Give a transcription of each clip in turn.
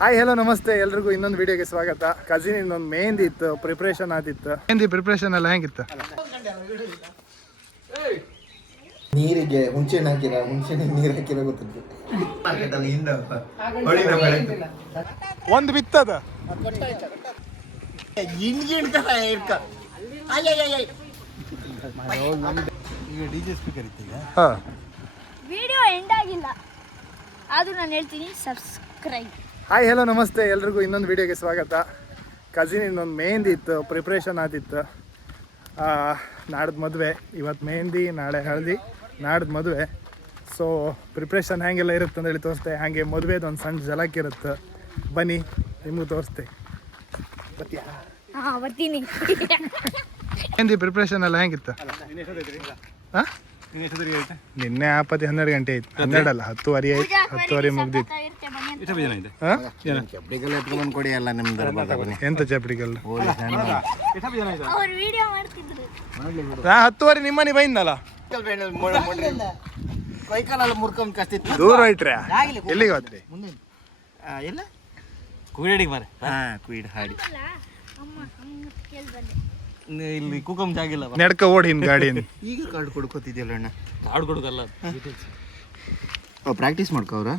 Hi hello ನಮಸ್ತೆ ಎಲ್ರಿಗೂ ಇನ್ನೊಂದು ವಿಡಿಯೋಗೆ ಸ್ವಾಗತ. ಕಸಿನ್ ಇನ್ನೊಂದು ಮೆಹಂದಿ ಇತ್ತು, ಪ್ರಿಪ್ರೇಷನ್ ಆದಿತ್ತು. ಮೆಹಂದಿ ಪ್ರಿಪ್ರೇಷನ್ ಎಲ್ಲ ಹೆಂಗಿತ್ತು? ನೀರಿಗೆ ಹುಣಸೆ ಹಾಕಿರ ಹುಣಸೆ ನೀರು ಹಾಕಿರ ಗೊತ್ತಿತ್ತು. ಒಂದು ಬಿತ್ತದ ವಿಡಿಯೋ ಎಂಡ್ ಆಗಿಲ್ಲ, ಆದ್ರೂ ನಾನು ಹೇಳ್ತೀನಿ ಸಬ್ಸ್ಕ್ರೈಬ್. ಹಾಯ್ ಹಲೋ ನಮಸ್ತೆ ಎಲ್ರಿಗೂ ಇನ್ನೊಂದು ವಿಡಿಯೋಗೆ ಸ್ವಾಗತ. ಕಸಿನ್ ಇನ್ನೊಂದು ಮೆಹಂದಿ ಇತ್ತು, ಪ್ರಿಪ್ರೇಷನ್ ಆದಿತ್ತು. ನಾಡ್ದು ಮದುವೆ, ಇವತ್ತು ಮೆಹಂದಿ, ನಾಳೆ ಹಳದಿ, ನಾಡ್ದು ಮದುವೆ. ಸೊ ಪ್ರಿಪ್ರೇಷನ್ ಹೆಂಗೆಲ್ಲ ಇರುತ್ತೆ ಅಂತ ಹೇಳಿ ತೋರಿಸ್ತೆ. ಹಾಗೆ ಮದುವೆದು ಒಂದು ಸಣ್ಣ ಝಲಕ್ ಇರುತ್ತೆ, ಬನ್ನಿ ನಿಮಗೂ ತೋರಿಸ್ತೆ. ಬರ್ತೀನಿ. ಮೆಹಂದಿ ಪ್ರಿಪ್ರೇಷನ್ ಎಲ್ಲ ಹೆಂಗಿತ್ತು? ನಿನ್ನೆ 12 ಗಂಟೆ ಆಯ್ತು. 12 ಅಲ್ಲ, 10:30 ಆಯ್ತು. 10:30 ಮುಗ್ದಿತ್ತು. ಕೊಡಿ ಎಲ್ಲ ನಿಮ್ದು. ಎಂತ ಚಪ್ಪಡಿಗಲ್ಲ, ಅವ್ರು ವಿಡಿಯೋ ಮಾಡ್ತಿದ್ರು. 10:30 ನಿಮ್ಮನೆ ಬೈಂದಲ್ಲ, ಕೈಕಾಲೆಲ್ಲ ಮುರ್ಕೊಂಡ್ ಕಷ್ಟಿತ್ತು. ದೂರ ಇಟ್ರೆ ಎಲ್ಲಿಗೆ ಹೋದ್ರಿ? ಎಲ್ಲ ಕುಯ್ಯಡಿಗೆ ಮಾರೆ. ಕುಯ್ಡ್ ಹಾಡಿ ಅಮ್ಮ ಕೇಳ್ಬಂದೆ. ಇಲ್ಲಿ ಕೂಕಂ ಜಾಗಿಲ್ಲ, ನಡ್ಕ ಓಡಿ ಹಿಂದ್ ಗಾಡಿ. ಈಗ ಕಾರ್ಡ್ ಕೊಡ್ಕೋತಿದ್ಯಲ್ಲ ಅಣ್ಣ. ಕಾರ್ಡ್ ಕೊಡೋದಲ್ಲ, ಪ್ರಾಕ್ಟೀಸ್ ಮಾಡ್ಕೋ ಅವ್ರ.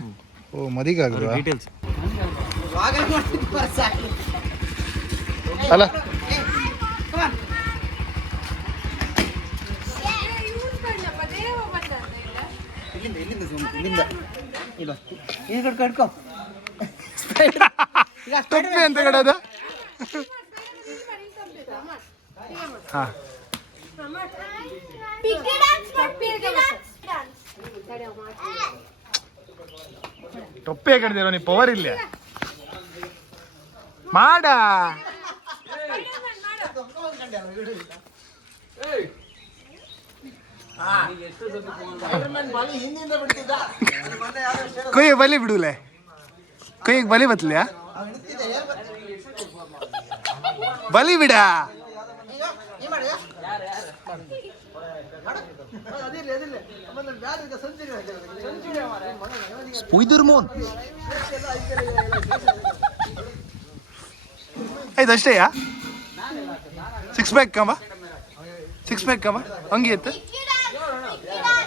ಓ ಮದಿಗಾಗ್ರ ಡೀಟೇಲ್ಸ್ ಅಲ್ಲ. ಟೊಪ್ಪೆ ಅಂತ ಕಡದ. ಹಾ ಟೊಪ್ಪೆ ಕಡ್ದಿರೋ ನೀ ಪವರ್ ಇಲ್ಲ ಮಾಡ. ಕೊಯ್ಯ ಬಲಿ ಬಿಡುಲೆ, ಕೊಯ್ಯಗೆ ಬಲಿ ಬತ್ಲ್ಯಾ, ಬಲಿ ಬಿಡ. ಆಯ್ತು ಅಷ್ಟೇಯಾ? 6 ಪ್ಯಾಕ್ ಕಂಬ, 6 ಪ್ಯಾಕ್ ಕಂಬ. ಹಂಗೆ ಎತ್ತು,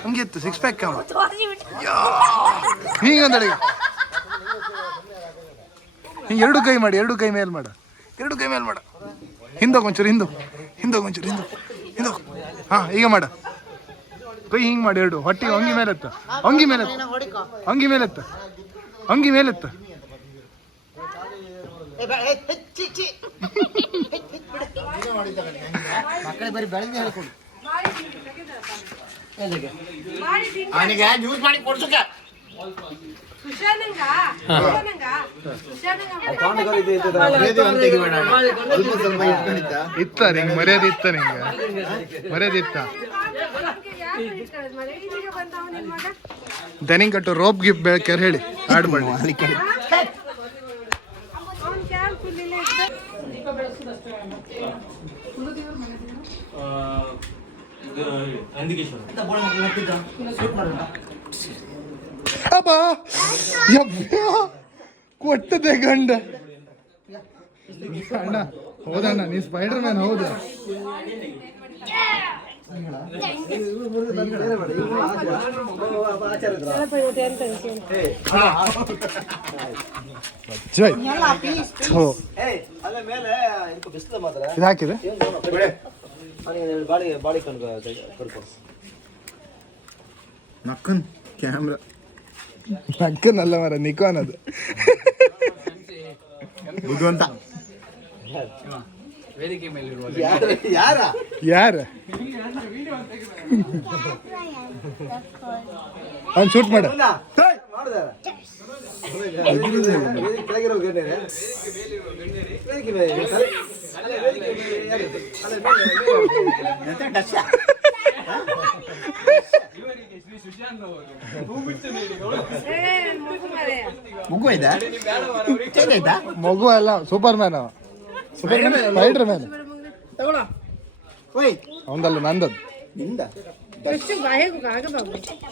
ಹಂಗೆ ಎತ್ತು, 6 ಪ್ಯಾಕ್ ಕಂಬ. ಹೀಗಂದಡಿಗ ಹಿಂಗೆ ಎರಡು ಕೈ ಮಾಡಿ, ಎರಡು ಕೈ ಮೇಲೆ ಮಾಡ, ಎರಡು ಕೈ ಮೇಲೆ ಮಾಡ. ಹಿಂದೋಗಿ ಒಂಚೂರು, ಹಿಂದೋಗಿ ಒಂಚೂರು, ಹಿಂದೋಗಿ. ಹಾಂ ಈಗ ಮಾಡ. ಕೈ ಹಿಂಗೆ ಮಾಡಿ, ಎರಡು ಹೊಟ್ಟಿಗೆ ಅಂಗಿ ಮೇಲೆ ಎತ್ತ, ಅಂಗಿ ಮೇಲೆ ಎತ್ತ, ಅಂಗಿ ಮೇಲೆ ಎತ್ತ, ಅಂಗಿ ಮೇಲೆ ಎತ್ತ. ಇತ್ತ ನಿಂಗೆ ಮರ್ಯಾದೆ ಇತ್ತ, ನಿಂಗೆ ಮರ್ಯಾದೆ ಇತ್ತ. ದನಿಂಗ್ ಕಟ್ಟು ರೋಪ್ ಗಿಫ್ಟ್ ಬೆಳಕರ್ ಹೇಳಿ ಆಡ್ಬೇಡಿ. ಅಬ್ಬಾ ಕೊಟ್ಟದೆ ಗಂಡ. ಅಣ್ಣ ಹೌದಣ್ಣ, ನೀ ಸ್ಪೈಡರ್ ಮ್ಯಾನ್ ಹೌದು. ಇದು ಹಾಕಿದೆ ನಕ್ಕನ್ ಕ್ಯಾಮ್ರಾ. ನಕ್ಕನಲ್ಲ ಮರ, ನಿಕೋನ್ ಅದು. ಬುದ್ಧಿವಂತ ಯಾರ ಅವ್ನು ಶೂಟ್ ಮಾಡ. ಮಗು ಅಲ್ಲ, superman. Superman, spiderman. ಅವನದಲ್ಲ, ನಂದದ್ದು.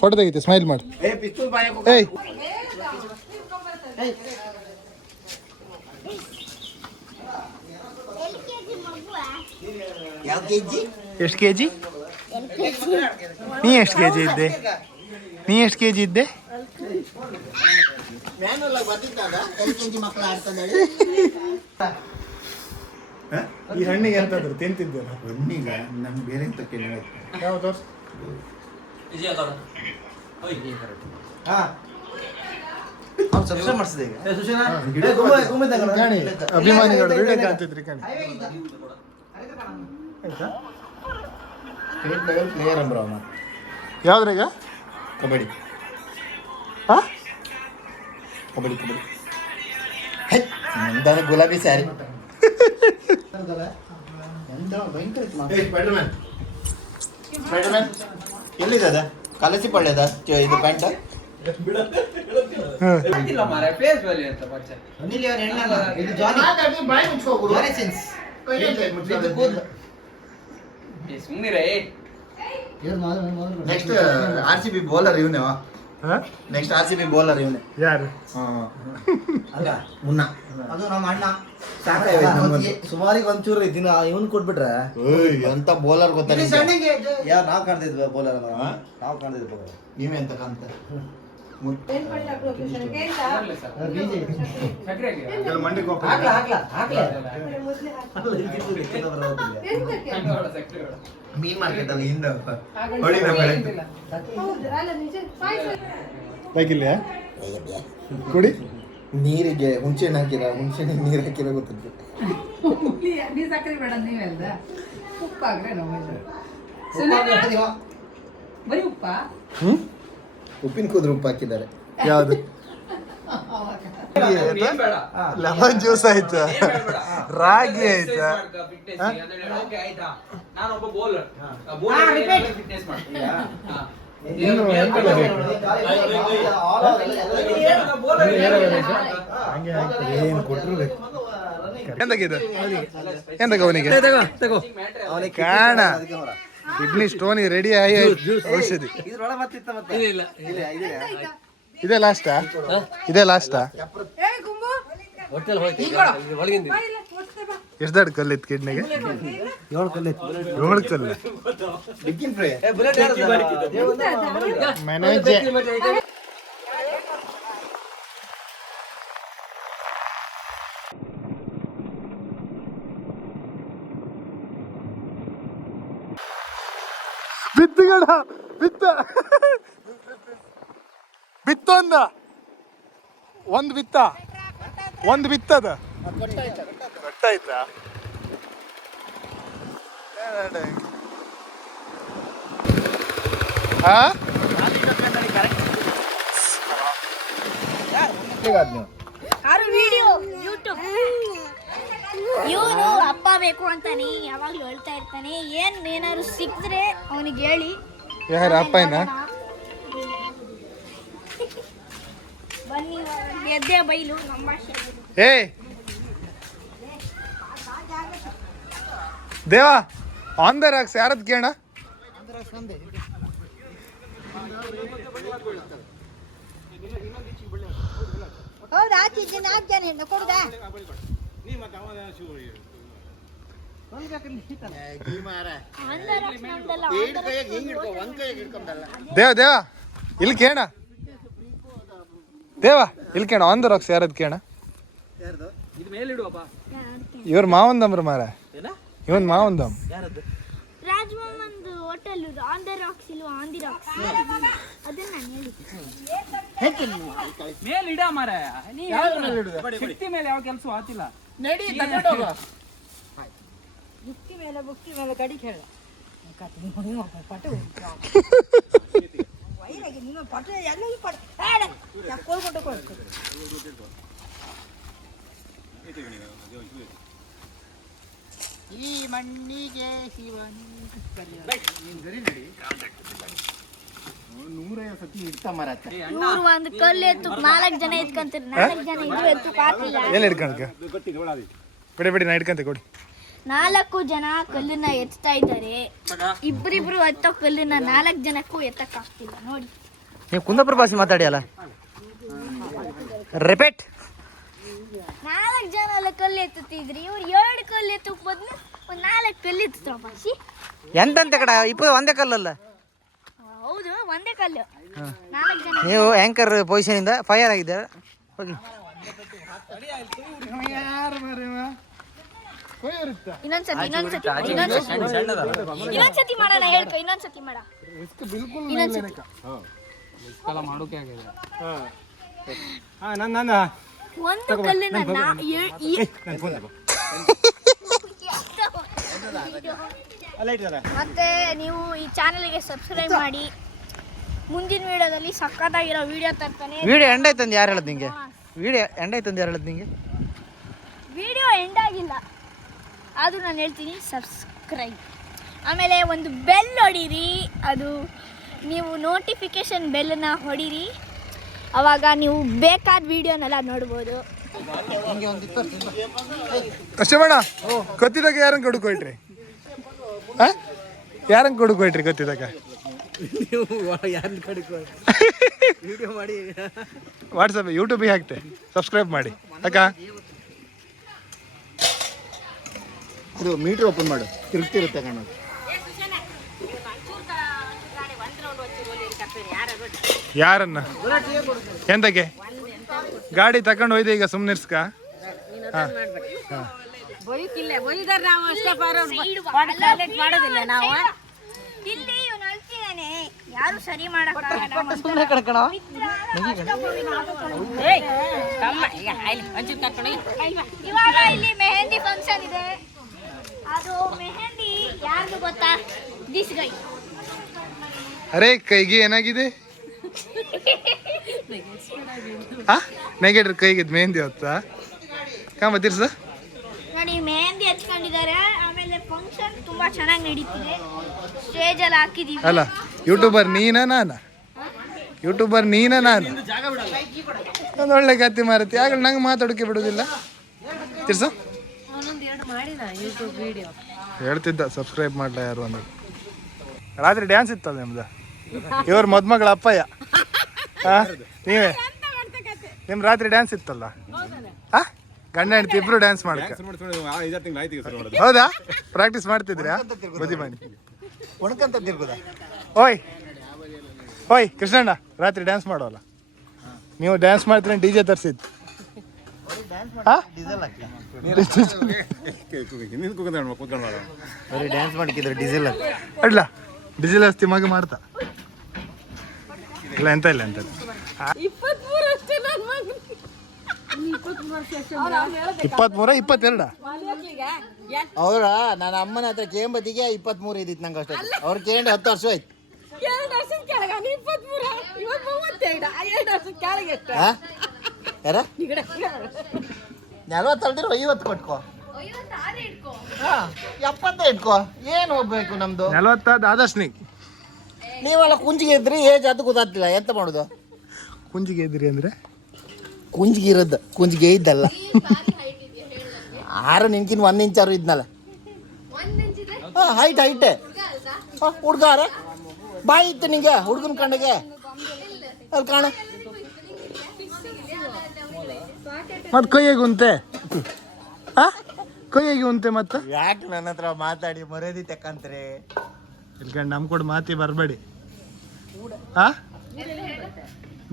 ಫೋಟೋ ತೆಗಿತೆ, ಸ್ಮೈಲ್ ಮಾಡಿ. ಏಯ್ ಯಾವ ಕೆ ಜಿ ಎಷ್ಟು ಕೆ ಜಿ? ನೀ ಎಷ್ಟು ಕೆ ಜಿ ಇದ್ದೆ? ಮ್ಯಾನುವಲ್ ಆಗಿ ಬರ್ತಿದ್ದಾಗ LKG ಮಕ್ಕಳು ಆಡ್ತಂದೇಳಿ ಈ ಹಣ್ಣಿಗೆ ಎಂತಾದ್ರು ತಿಂತಿದ್ದೆ? ಹಣ್ಣಿಗ ನಮ್ಗೆ ಬೇರೆ ಎಂತ ಕೇಳಿ ಯಾವ ತೋರ್ಸು. ಸಬ್ಸ್ಕ್ರೈಬ್ ಮಾಡಿಸಿದೆ ಕಾಣಿ ಅಭಿಮಾನಿಗಳು ವಿಡಿಯೋ ಕಾಣ್ತಿದ್ರಿ ಕಾಣಿ. ಆಯ್ತಾ? ಸ್ಟೇಟ್ ಲೆವೆಲ್ ಪ್ಲೇಯರ್ ಅಂಬ್ರ ಅವನ ಯಾವ್ದ್ರಾಗ? ಕಬಡ್ಡಿ ಹಾ? ಕಬಡ್ಡಿ ಎಂತ ಗುಲಾಬಿ ಸ್ಯಾರಿ ಸ್ಪೈಡರ್ಮ್ಯಾನ್ ಎಲ್ಲಿದೆ ಅದ ಕಲಸಿ ಪಳ್ಳೆದ ಇದು ಪ್ಯಾಂಟ್ ನೆಕ್ಸ್ಟ್ RCB ಬೌಲರ್ ಇವನೇ. ನೆಕ್ಸ್ಟ್ RCB ಬೌಲರ್ ಇವನೇ. ಯಾರು? ಅಲ್ಲ ಮುನ್ನ ಅದು ನಮ್ಮ ಅಣ್ಣ ಸುಮಾರಿಗೆ ಒಂಚೂರು ದಿನ ಇವನ್ ಕೊಟ್ಬಿಟ್ರೆ ಎಂತ ಬೌಲರ್ ಗೊತ್ತಾ? ಯಾರು ನಾವು ಕಾಣ್ತಿದ್ವಿ ಬೌಲರ್ ನಾವು ಕಾಣ್ತಿದ್ವಿ ನೀವೇ ಅಂತ ಕಾಣ್ತ ಮಂಡಿ ಮೀನ್ ಮಾರ್ಕೆಟ್ ಅಲ್ಲಿ ಹಿಂದೆ ಬೇಕಿಲ್ಲ ಕುಡಿ. ನೀರಿಗೆ ಹುಣಸೆಹಣ್ಣು ಹಾಕಿರ ಹುಣಸೆಹಣ್ಣಿಗೆ ನೀರು ಹಾಕಿರ ಗೊತ್ತಿತ್ತು. ನೀ ಸಕ್ಕರೆ ಬೇಡ ನೀವೆಲ್ಲ ಉಪ್ಪು ಹಾಕ್ರೆ ಬರೀ ಉಪ್ಪ ಉಪ್ಪಿನ ಕೂದ್ರೆ ಉಪ್ಪು ಹಾಕಿದ್ದಾರೆ. ಯಾವ್ದು? ಲೆಮನ್ ಜ್ಯೂಸ್ ಆಯ್ತಾ, ರಾಗಿ ಆಯ್ತಾ? ನಾನೊಬ್ಬ ಬೌಲರ್ ಇನ್ನು ಎಂತೆಲ್ಲ ಬೇಕು? ಏನು ಕೊಟ್ಟರು ಬೇಕು. ಎಂತಾಗಿದೆ ಎಂತಗ ಅವನಿಗೆ ಕಾಣ ಕಿಡ್ನಿ ಸ್ಟೋನ್ ರೆಡಿ ಆಗಿ ಔಷಧಿ. ಇದೇ ಲಾಸ್ಟಾ? ಎಷ್ಟು ದೊಡ್ಡ ಕಲ್ಲಿತ್ತು ಕಿಡ್ನಿಗೆ? 7 ಕಲ್ಲಿತ್ತು. ಮ್ಯಾನೇಜ್ ಬಿತ್ತುಗಡ ಬಿತ್ತೊಂದ ಒಂದು ಬಿತ್ತದ ಗೊತ್ತಾಯ್ತಾ? ವಿಡಿಯೋ ಯೂಟ್ಯೂಬ್ ಇವನು ಅಪ್ಪ ಬೇಕು ಅಂತಾನೆ ಯಾವಾಗ್ಲೂ ಹೇಳ್ತಾ ಇರ್ತಾನೆ. ಏನಾದ್ರು ಸಿಕ್ಕಿದ್ರೆ ಅವನಿಗೆ ಹೇಳಿ. ಯಾರ ಅಪ್ಪಯ್ಯನ? ಬನ್ನಿ ಗೆದ್ದೆ ಬೈಲು ನಮ್ಮ ಭಾಷೆ. ಏ ದೇವಾ ಆನ್ ದ ರಾಕ್ಸ್ ಯಾರದ್ ಕೇಳ? ಹೌದಾ? 4 ಜನ ಹೆಣ್ಣು ಕೊಡುದ? ದೇವ ಇಲ್ಲಿ ಕೇಳ. ಆನ್ ದ ರಾಕ್ಸ್ ಯಾರದ್ ಕೇಳ? ಇವ್ರ ಮಾವಂದಮ್ರ ಮಾರ. ಇವನ್ ಮಾವಂದಮ್ ರಾಜಮೋಹನ್ದು ಹೋಟೆಲ್ ಆನ್ ದ ರಾಕ್ಸ್ ಇಲ್ವಾ? ಆನ್ ದಿ ರಾಕ್ಸ್ ಅದನ್ನ ನಾನು ಹೇಳಿ ಮೇಲ್ ಇಡ ಮಾರ ಶಕ್ತಿ ಮೇಲೆ ಯಾವ ಕೆಲಸ ಆತಿಲ್ಲ. ಬುಕ್ತಿ ಮೇಲೆ ಕಡಿ ಕೇಳ ಪಟು ವೈರಾಗಿ ನಿಮ್ಮ ಪಟು ಎಲ್ಲರೂ ಪಟ್ಟು ಕೊಳ್ಕೊಂಡು ಕೊಡ್ತೀವಿ. ಈ ಮಣ್ಣಿಗೆ ಇವ್ರು ಒಂದು ಕಲ್ಲು ಎತ್ತು 4 ಜನ ಎತ್ಕೊಂತಾರೆ. 4 ಜನ ಇದ್ರು ಎತ್ತಕ್ಕೆ ಆಗ್ತಿಲ್ಲ. ಎಲ್ಲಿ ಹಿಡ್ಕಣಕ ಬಿಡಿ ನಾ ಹಿಡ್ಕಂತೆ ಕೊಡಿ. 4 ಜನ ಕಲ್ಲನ್ನ ಎತ್ತಾ ಇದ್ದಾರೆ. ಇಬ್ರಿಬ್ರು ಎತ್ತೋ ಕಲ್ಲನ್ನ 4 ಜನಕ್ಕೂ ಎತ್ತಕ್ ಆಗ್ತಿಲ್ಲ ನೋಡಿ. ನೀವು ಕುಂದಾಪುರ ಭಾಷೆ ಮಾತಾಡಿ ಅಲ್ಲ. ರಿಪೀಟ್. 4 ಜನ ಅಲ್ಲ ಕಲ್ಲು ಎತ್ತುತ್ತಿದ್ರಿ, ಇವ್ರು 2 ಕಲ್ಲು ಎತ್ತಕ್ ಬದ್ಲು ಒಂದು 4 ಕಲ್ಲಿತ್ತು ಬಾಸಿ. ಎಂತಂತೆ ಕಡ ಇಪ್ಪತ್ತು ಒಂದೇ ಕಲ್ಲಲ್ಲ. ಹೌದು, ಒಂದೇ ಕಲ್ಲು. 4 ಜನ. ನೀವು ಆ್ಯಂಕರ್ ಪೊಸಿಷನಿಂದ ಫೈರ್ ಆಗಿದ್ದಾರೆ. ಹೋಗಿ ಇನ್ನೊಂದ್ಸತಿ ಮಾಡೋಣ. ಹೇಳ್ಕೊ, ಇನ್ನೊಂದ್ಸತಿ ಮಾಡ. ಮಾಡೋಕೆ ಆಗಿದೆ. ಒಂದು ಕಲ್ಲಿನ ಮತ್ತೆ ನೀವು ಈ ಚಾನಲ್ಗೆ ಸಬ್ಸ್ಕ್ರೈಬ್ ಮಾಡಿ. ಮುಂದಿನ ವಿಡಿಯೋದಲ್ಲಿ ಸಕ್ಕತ್ತಾಗಿರೋ ವಿಡಿಯೋ ತರ್ತಾನೆ. ವಿಡಿಯೋ ಎಂಡ್ ಆಯ್ತಂದು ಯಾರು ಹೇಳದ್ ನಿಂಗೆ? ವಿಡಿಯೋ ಎಂಡ್ ಆಯ್ತಂದು ಯಾರು ಹೇಳದ್ ನಿಂಗೆ? ವಿಡಿಯೋ ಎಂಡ್ ಆಗಿಲ್ಲ, ಆದರೂ ನಾನು ಹೇಳ್ತೀನಿ ಸಬ್ಸ್ಕ್ರೈಬ್. ಆಮೇಲೆ ಒಂದು ಬೆಲ್ ಹೊಡೀರಿ. ಅದು ನೀವು ನೋಟಿಫಿಕೇಶನ್ ಬೆಲ್ಲನ್ನ ಹೊಡೀರಿ. ಅವಾಗ ನೀವು ಬೇಕಾದ ವಿಡಿಯೋನೆಲ್ಲ ನೋಡ್ಬೋದು. ಅಷ್ಟೇ ಬೇಡ. ಗೊತ್ತಿದಾಗ ಯಾರಂಗೆ ಕೊಡುಕೊಯ್ಟ್ರಿ? ಯಾರಂಗೆ ಕೊಡುಕೊಯ್ಟ್ರಿ ಗೊತ್ತಿದಾಗ? ವಿಡಿಯೋ ಮಾಡಿ ವಾಟ್ಸಪ್ ಯೂಟ್ಯೂಬಿಗೆ ಹಾಕ್ತೆ, ಸಬ್ಸ್ಕ್ರೈಬ್ ಮಾಡಿ ಅಕ್ಕ. ಇದು ಮೀಟರ್ ಓಪನ್ ಮಾಡು, ತಿರುಗ್ತಿರುತ್ತೆ ಕಾಣೋದು. ಯಾರನ್ನ ಎಂತಕ್ಕೆ ಗಾಡಿ ತಕೊಂಡು ಹೋಯ್ದೆ ಈಗ ಸುಮ್ಮನಿರ್ಸ್ಕ. ಇಲ್ಲಿ ಇವ್ನು ಅಳ್ತಿದ್ದಾನೆ, ಯಾರು ಸರಿ ಮಾಡಕ್ಕಾಗಲ್ಲ. ಇವಾಗ ಇಲ್ಲಿ ಮೆಹಂದಿ ಫಂಕ್ಷನ್ ಇದೆ. ಅದು ಮೆಹಂದಿ ಯಾರ್ದು ಗೊತ್ತಾ? This guy. ಅರೆ ಕೈಗೆ ಏನಾಗಿದೆ? ನೆಗೆಟ್ರಿ ಕೈಗೆ ಮೆಹಂದಿ ಹೊತ್ತಾ ಕಾಂಬತ್ತಿರ್ಸ ನೋಡಿ, ಮೆಹಂದಿ ಹಚ್ಕೊಂಡಿದ್ದಾರೆ. ಆಮೇಲೆ ಫಂಕ್ಷನ್ ತುಂಬಾ ಚೆನ್ನಾಗಿ ನಡೀತಿದೆ. ಸ್ಟೇಜ್ ಅಲ್ಲಿ ಹಾಕಿದೀವಿ. ಅಲ್ಲ, ಯೂಟ್ಯೂಬರ್ ನೀನಾ ನಾನು? ಯೂಟ್ಯೂಬರ್ ನೀನಾ ನಾನು? ಒಂದು ಒಳ್ಳೆ ಕತ್ತಿ ಮಾರತಿ ಆಗಲ್ಲ, ನಂಗೆ ಮಾತಾಡೋಕೆ ಬಿಡೋದಿಲ್ಲ. ತಿರ್ಸ ಹೇಳ್ತಿದ್ದ ಸಬ್ಸ್ಕ್ರೈಬ್ ಮಾಡ್ಲ ಯಾರು ಅಂದ್ರೆ. ರಾತ್ರಿ ಡ್ಯಾನ್ಸ್ ಇತ್ತಲ್ಲ ನಿಮ್ದು, ಇವ್ರ ಮದ್ಮಗಳ ಅಪ್ಪಯ್ಯ. ನೀವೇ ನಿಮ್ ರಾತ್ರಿ ಡ್ಯಾನ್ಸ್ ಇತ್ತಲ್ಲ, ಗಂಡ ಹೆಂಡತಿ ಇಬ್ರು ಡ್ಯಾನ್ಸ್ ಮಾಡಕ್ಕೆ. ಹೌದಾ? ಪ್ರಾಕ್ಟೀಸ್ ಮಾಡ್ತಿದ್ರಾ? ಬದಿ ಮಾಡಿ ಒಣಕಂತ ತಿರ್ಗೋದ. ಓಯ್ ಓಯ್ ಕೃಷ್ಣಣ್ಣ, ರಾತ್ರಿ ಡ್ಯಾನ್ಸ್ ಮಾಡೋಲ್ಲ ನೀವು? ಡ್ಯಾನ್ಸ್ ಮಾಡ್ತೀರ DJ ತರಿಸಿದ್ದು? ಡ್ಯಾನ್ಸ್ ಮಾಡಿದ್ರು ಡೀಸೆಲ್ ಅಡ್ಲ ಡೀಸೆಲ್ ಹಸ್ತಿ ಮಗ ಮಾಡ್ತಾ ಇಲ್ಲ. ಎಂತ ಇಲ್ಲ ಎಂತ 23 22 ಅವ್ರ ನನ್ನ ಅಮ್ಮನ ಹತ್ರ ಕೇಂಬತ್ತಿಗೆ 23 ಇದ್ದಿತ್ತು ನಂಗೆ ಅಷ್ಟೇ. ಅವ್ರ ಕೇಂದ್ರ 10 ವರ್ಷ ಆಯ್ತು. ಯಾರ 40 50 ಕೊಟ್ಕೋ, 70 ಇಟ್ಕೋ. ಏನು ಹೋಗ್ಬೇಕು ನಮ್ದು? 40 ಆದಷ್ಟು ನೀವೆಲ್ಲ ಕುಂಜಿಗೆ ಇದ್ರಿ, ಏಜ್ ಅದು ಗೊತ್ತಾಗ್ತಿಲ್ಲ. ಎಂತ ಮಾಡುದು? ಕುಂಜಿಗೆ ಇದ್ರಿ ಅಂದ್ರೆ ಕುಂಜಿಗೆ ಇರೋದು, ಕುಂಜಿಗೆ ಇದ್ದಲ್ಲ. ಆರು ನಿನ್ಕಿನ್ 1 ಇಂಚಾರು ಇದ್ನಲ್ಲ. ಹೈಟ್ ಹುಡ್ಗಾರ ಬಾಯಿ ಇತ್ತು ನಿಂಗೆ, ಹುಡ್ಗನ ಕಣ್ಣಿಗೆ ಅಲ್ಲಿ ಕಾಣ. ಮತ್ತೆ ಕೈಯಾಗಿ ಉಂತೆ ಕೈಯಾಗಿ ಉಂತೆ ಮತ್ತೆ ಯಾಕೆ ನನ್ನ ಹತ್ರ ಮಾತಾಡಿ ಮರ್ಯಾದೆ ತಕ್ಕಂತಾರೆ? ಇಲ್ಕಂಡು ನಮ್ಮ ಕೂಡ ಮಾತಿ ಬರಬೇಡಿ.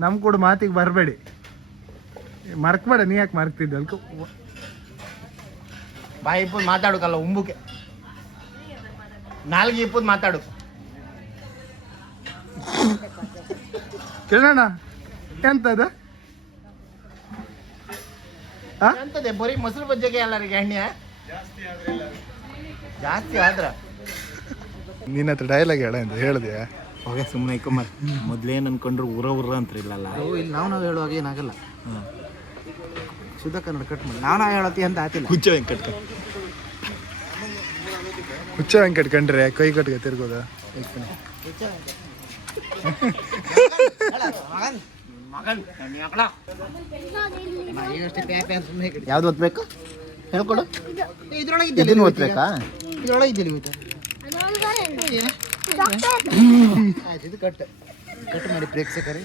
ನಮ್ಮ ಕೂಡ ಮಾತಿಗೆ ಬರಬೇಡಿ, ಮರ್ಕ್ಬೇಡ. ನೀ ಯಾಕೆ ಮರ್ಕ್ತಿದ್ದೆ? ಅಲ್ಕ ಬಾಯಿ ಇಪ್ಪದು ಮಾತಾಡೋಕಲ್ಲ, ಉಂಬುಕೆ ನಾಲ್ಗೆ ಇಪ್ಪದು ಮಾತಾಡು. ಕೇಳೋಣ ಎಂತದ ಎಂತದೆ? ಬರೀ ಮೊಸರು ಬಜ್ಜೆಗೆ ಎಲ್ಲರಿಗೆ ಎಣ್ಣೆ ಜಾಸ್ತಿ ಆದ್ರ ನಿನ್ನ ಹತ್ರ ಡೈಲಾಗ್ ಹೇಳ ಅಂತ ಹೇಳಿದೆ. ಹೋಗ ಸುಮ್ಮನೆ ಇಕ್ಕಮ್ಮರ್. ಮೊದ್ಲೇನು ಅನ್ಕೊಂಡ್ರು ಉರ ಅಂತಿರ್ಲಿಲ್ಲ. ಇಲ್ಲಿ ನಾವು ಹೇಳುವಾಗ ಏನಾಗಲ್ಲ. ಶುದ್ಧ ಕನ್ನಡ ಕಟ್ ಮಾಡಿ ನಾವು ಹೇಳತ್ತಿ ಅಂತ ಆತಿಲ್ಲ. ಹುಚ್ಚ ವೆಂಕಟ್ ಕಂಡ್ರೆ ಕೈ ಕಟ್ಗೆ ತಿರ್ಗೋದ. ಯಾವ್ದು ಓದ್ಬೇಕು ಹೇಳ್ಕೊಡು. ಇದನ್ನ ಓದ್ಬೇಕಾ? ಇದ್ರೊಳಗೆ ಇದ್ದಲ್ಲಿ ಅದು ಇದು ಕಟ್ ಮಾಡಿ ಪ್ರೇಕ್ಷಕರೇ.